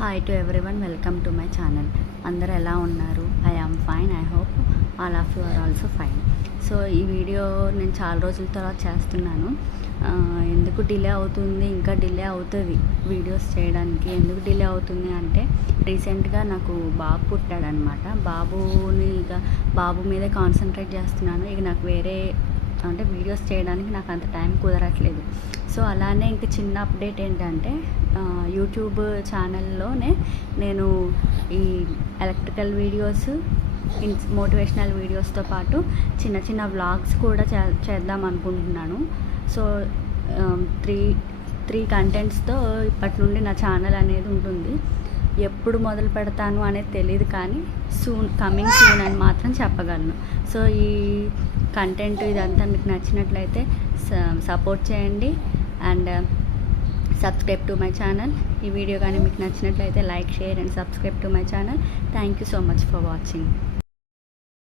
Hi to everyone, welcome to my channel. అందరు ఎలా ఉన్నారు? I am fine. I hope all of you are also fine. So ఈ video నేను చాలా రోజుల తర్వాత చేస్తున్నాను. ఎందుకు డిలే అవుతుంది, ఇంకా డిలే అవుతుంది వీడియోస్ చేయడానికి. ఎందుకు డిలే అవుతుంది అంటే రీసెంట్గా నాకు బాబు పుట్టాడనమాట. బాబు మీదే కాన్సన్ట్రేట్ చేస్తున్నాను. ఇక నాకు వేరే అంటే వీడియోస్ చేయడానికి నాకు అంత టైం కుదరట్లేదు. సో అలానే ఇంక చిన్న అప్డేట్ ఏంటంటే యూట్యూబ్ ఛానల్లోనే నేను ఈ ఎలక్ట్రికల్ వీడియోస్, మోటివేషనల్ వీడియోస్తో పాటు చిన్న చిన్న వ్లాగ్స్ కూడా చేద్దాం అనుకుంటున్నాను. సో త్రీ కంటెంట్స్తో ఇప్పటి నుండి నా ఛానల్ అనేది ఉంటుంది. ఎప్పుడు మొదలు పెడతాను అనేది తెలియదు, కానీ కమింగ్ సూన్ అని మాత్రం చెప్పగలను. సో ఈ కంటెంట్ ఇదంతా మీకు నచ్చినట్లయితే సపోర్ట్ చేయండి and subscribe to my channel. ఈ వీడియో కానీ మీకు నచ్చినట్లయితే like, share and subscribe to my channel. Thank you so much for watching.